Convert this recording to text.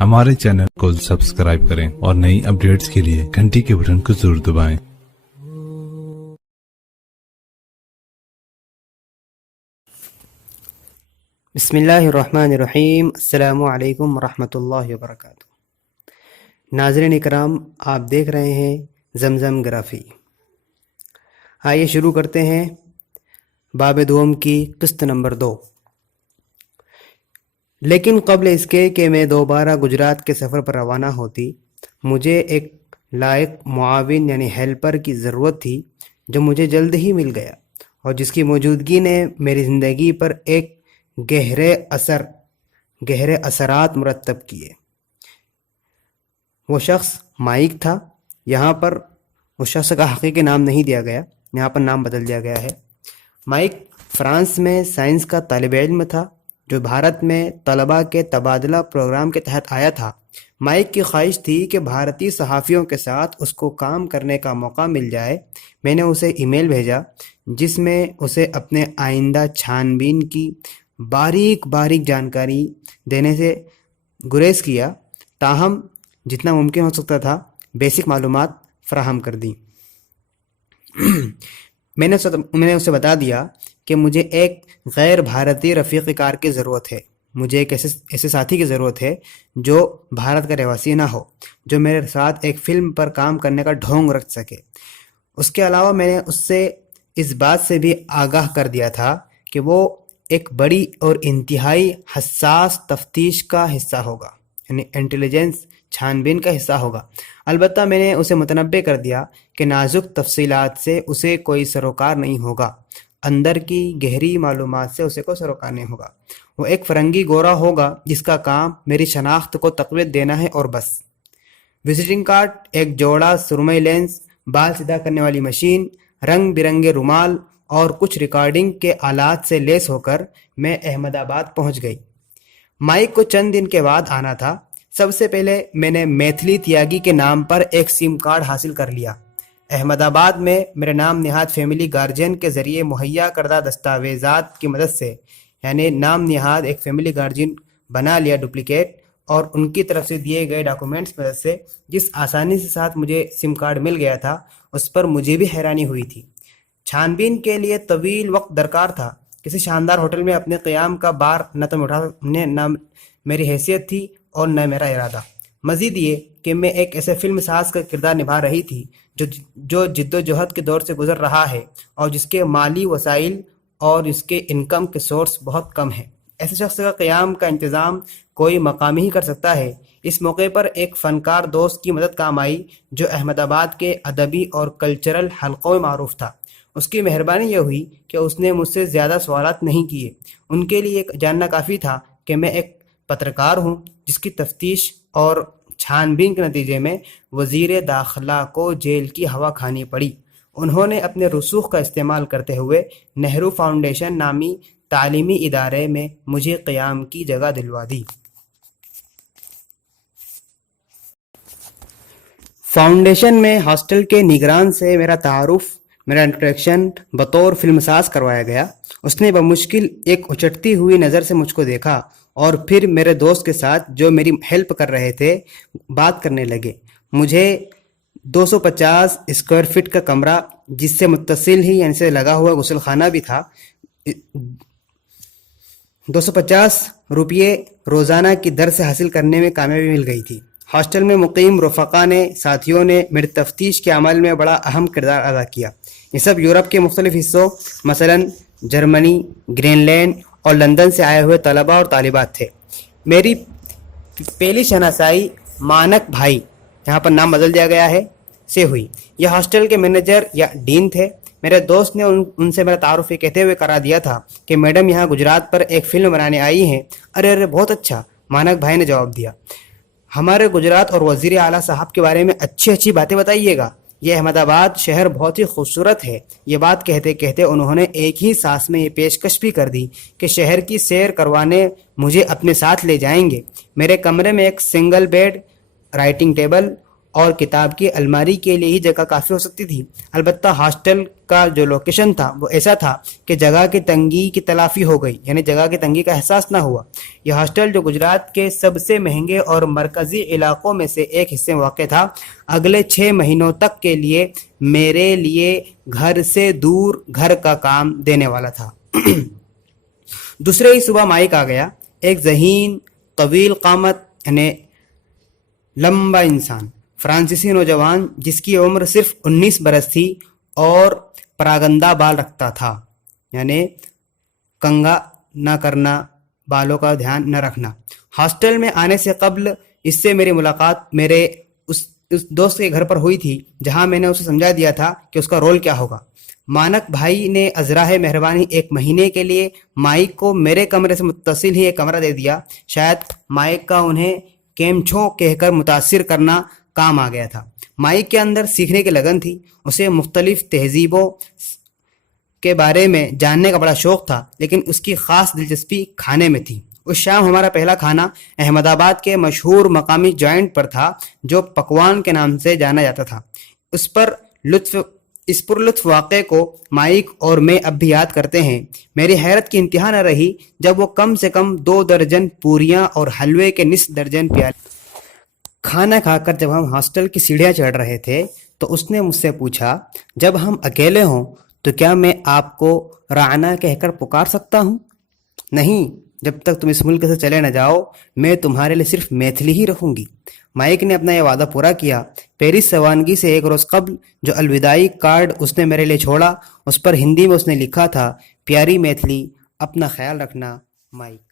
हमारे चैनल को सब्सक्राइब करें और नई अपडेट्स के लिए घंटी के बटन को जरूर दबाएं। बिस्मिल्लाहिर्रहमानिर्रहीम। अस्सलामु अलैकुम वरहमतुल्लाहि वबरकातुहू। नाज़रीन इकराम, आप देख रहे हैं ज़मज़म ग्राफ़ी। आइए शुरू करते हैं बाब दोम की किस्त नंबर 2। लेकिन कबल इसके कि मैं दोबारा गुजरात के सफ़र पर रवाना होती, मुझे एक लायक मुआविन यानी हेल्पर की ज़रूरत थी, जो मुझे जल्द ही मिल गया और जिसकी मौजूदगी ने मेरी ज़िंदगी पर एक गहरे असरात मुरतब किए। वो शख्स माइक था। यहाँ पर उस शख्स का हकीकी नाम नहीं दिया गया, यहाँ पर नाम बदल दिया गया है। माइक फ्रांस में साइंस का तालिब इल्म था, जो भारत में तलबा के तबादला प्रोग्राम के तहत आया था। माइक की ख्वाहिश थी कि भारतीय सहाफ़ियों के साथ उसको काम करने का मौका मिल जाए। मैंने उसे ईमेल भेजा, जिसमें उसे अपने आइंदा छानबीन की बारीक जानकारी देने से गुरेज किया, ताहम जितना मुमकिन हो सकता था बेसिक मालूमात फ़राहम कर दी। मैंने उसे बता दिया कि मुझे एक गैर भारतीय रफ़ीक़ कार की ज़रूरत है। मुझे एक ऐसे साथी की ज़रूरत है जो भारत का रहवासी ना हो, जो मेरे साथ एक फ़िल्म पर काम करने का ढोंग रख सके। उसके अलावा मैंने उससे इस बात से भी आगाह कर दिया था कि वो एक बड़ी और इंतहाई हसास तफ्तीश का हिस्सा होगा, यानी इंटेलिजेंस छानबीन का हिस्सा होगा। अलबत्ता मैंने उसे मुतनब्बे कर दिया कि नाजुक तफसीलात से उसे कोई सरोकार नहीं होगा, अंदर की गहरी मालूमात से उसे कोई सरोकार नहीं होगा। वो एक फ़रंगी गोरा होगा जिसका काम मेरी शनाख्त को तक़वियत देना है और बस। विजिटिंग कार्ड, एक जोड़ा सुरमई लेंस, बाल सीधा करने वाली मशीन, रंग बिरंगे रुमाल और कुछ रिकॉर्डिंग के आलात से लेस होकर मैं अहमदाबाद पहुंच गई। माइक को चंद दिन के बाद आना था। सबसे पहले मैंने मैथिली त्यागी के नाम पर एक सिम कार्ड हासिल कर लिया। अहमदाबाद में मेरे नाम निहाद फैमिली गार्जियन के ज़रिए मुहैया करदा दस्तावेज़ात की मदद से, यानी नाम निहाद एक फैमिली गार्जियन बना लिया डुप्लिकेट, और उनकी तरफ से दिए गए डॉक्यूमेंट्स की मदद से जिस आसानी के साथ मुझे सिम कार्ड मिल गया था, उस पर मुझे भी हैरानी हुई थी। छानबीन के लिए तवील वक्त दरकार था। किसी शानदार होटल में अपने क़याम का बार न तो न मेरी हैसियत थी और न मेरा इरादा। मज़ीद ये कि मैं एक ऐसे फिल्म साज का किरदार निभा रही थी जो जिद्दोजहद के दौर से गुजर रहा है और जिसके माली वसाइल और इसके इनकम के सोर्स बहुत कम हैं। ऐसे शख्स का क़याम का इंतज़ाम कोई मकामी ही कर सकता है। इस मौके पर एक फ़नकार दोस्त की मदद काम आई, जो अहमदाबाद के अदबी और कल्चरल हलक़ों में मारूफ था। उसकी मेहरबानी यह हुई कि उसने मुझसे ज़्यादा सवालात नहीं किए। उनके लिए जानना काफ़ी था कि मैं एक पत्रकार हूँ, जिसकी तफ्तीश और छानबीन के नतीजे में वज़ीर दाखिला को जेल की हवा खानी पड़ी। उन्होंने अपने रसूख का इस्तेमाल करते हुए नेहरू फाउंडेशन नामी तालीमी इदारे में मुझे क़याम की जगह दिलवा दी। फाउंडेशन में हॉस्टल के निगरान से मेरा इंट्रोडक्शन बतौर फिल्मसाज करवाया गया। उसने बमुश्किल एक उचटती हुई नज़र से मुझको देखा और फिर मेरे दोस्त के साथ, जो मेरी हेल्प कर रहे थे, बात करने लगे। मुझे 250 स्क्वायर फीट का कमरा, जिससे मुत्तसिल ही यानी से लगा हुआ गुसल खाना भी था, 250 रुपये रोज़ाना की दर से हासिल करने में कामयाबी मिल गई थी। हॉस्टल में मुकीम रफ़क़ा ने, साथियों ने मेरी तफ्तीश के अमल में बड़ा अहम किरदार अदा किया। ये सब यूरोप के मुख्तलिफ़ हिस्सों, मसलन जर्मनी, ग्रीनलैंड और लंदन से आए हुए तलबा और तालिबात थे। मेरी पहली शनासाई मानक भाई, यहाँ पर नाम बदल दिया गया है, से हुई। यह हॉस्टल के मैनेजर या डीन थे। मेरे दोस्त ने उनसे मेरा तारुफ कहते हुए करा दिया था कि मैडम यहाँ गुजरात पर एक फ़िल्म बनाने आई हैं। अरे बहुत अच्छा, मानक भाई ने जवाब दिया। हमारे गुजरात और वज़ीर आला साहब के बारे में अच्छी बातें बताइएगा। यह अहमदाबाद शहर बहुत ही खूबसूरत है। ये बात कहते कहते उन्होंने एक ही सांस में ये पेशकश भी कर दी कि शहर की सैर करवाने मुझे अपने साथ ले जाएंगे। मेरे कमरे में एक सिंगल बेड, राइटिंग टेबल اور کتاب کی الماری کے لیے ہی جگہ کافی ہو سکتی تھی۔ البتہ ہاسٹل کا جو لوکیشن تھا وہ ایسا تھا کہ جگہ کی تنگی کی تلافی ہو گئی، یعنی جگہ کی تنگی کا احساس نہ ہوا۔ یہ ہاسٹل جو گجرات کے سب سے مہنگے اور مرکزی علاقوں میں سے ایک حصے میں واقع تھا، اگلے 6 مہینوں تک کے لیے میرے لیے گھر سے دور گھر کا کام دینے والا تھا۔ دوسرے ہی صبح مائک آ گیا، ایک ذہین طویل قامت یعنی لمبا انسان، فرانسیسی نوجوان جس کی عمر صرف 19 برس تھی اور پراگندہ بال رکھتا تھا، یعنی کنگا نہ کرنا، بالوں کا دھیان نہ رکھنا۔ ہاسٹل میں آنے سے قبل اس سے میری ملاقات میرے اس دوست کے گھر پر ہوئی تھی، جہاں میں نے اسے سمجھا دیا تھا کہ اس کا رول کیا ہوگا۔ مانک بھائی نے ازراہ مہربانی 1 مہینے کے لیے مائک کو میرے کمرے سے متصل ہی ایک کمرہ دے دیا۔ شاید مائک کا انہیں کیمچھو کہہ کر متاثر کرنا کام آ گیا تھا۔ مائک کے اندر سیکھنے کی لگن تھی، اسے مختلف تہذیبوں کے بارے میں جاننے کا بڑا شوق تھا، لیکن اس کی خاص دلچسپی کھانے میں تھی۔ اس شام ہمارا پہلا کھانا احمد آباد کے مشہور مقامی جوائنٹ پر تھا جو پکوان کے نام سے جانا جاتا تھا۔ اس پر لطف واقعے کو مائک اور میں اب بھی یاد کرتے ہیں۔ میری حیرت کی انتہا نہ رہی جب وہ کم سے کم 2 درجن پوریاں اور حلوے کے نصف درجن پیالے کھانا کھا کر جب ہم ہاسٹل کی سیڑھیاں چڑھ رہے تھے تو اس نے مجھ سے پوچھا، جب ہم اکیلے ہوں تو کیا میں آپ کو رانا کہہ کر پکار سکتا ہوں؟ نہیں، جب تک تم اس ملک سے چلے نہ جاؤ میں تمہارے لیے صرف میتھلی ہی رہوں گی۔ مائک نے اپنا یہ وعدہ پورا کیا۔ پیرس روانگی سے 1 روز قبل جو الوداعی کارڈ اس نے میرے لیے چھوڑا، اس پر ہندی میں اس نے لکھا تھا، پیاری میتھلی، اپنا خیال رکھنا، مائک۔